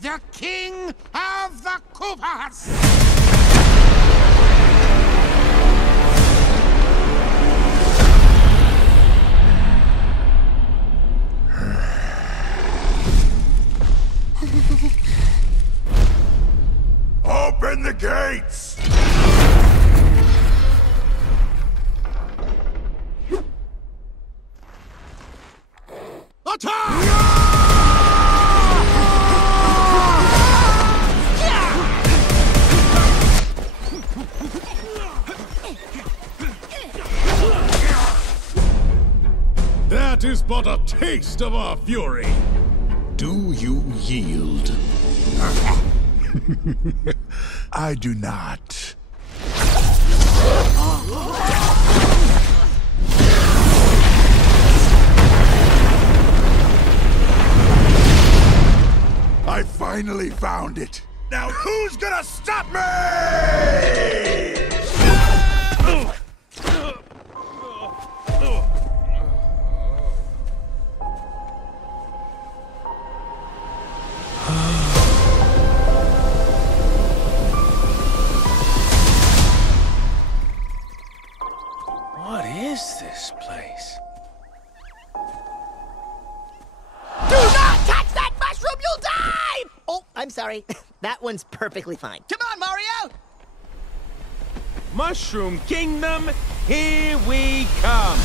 the king of the Koopas! Open the gates! Attack! That is but a taste of our fury. Do you yield? I do not. I finally found it. Now who's gonna stop me? What is this place? Do not touch that mushroom, you'll die! Oh, I'm sorry. That one's perfectly fine. Come on, Mario! Mushroom Kingdom, here we come!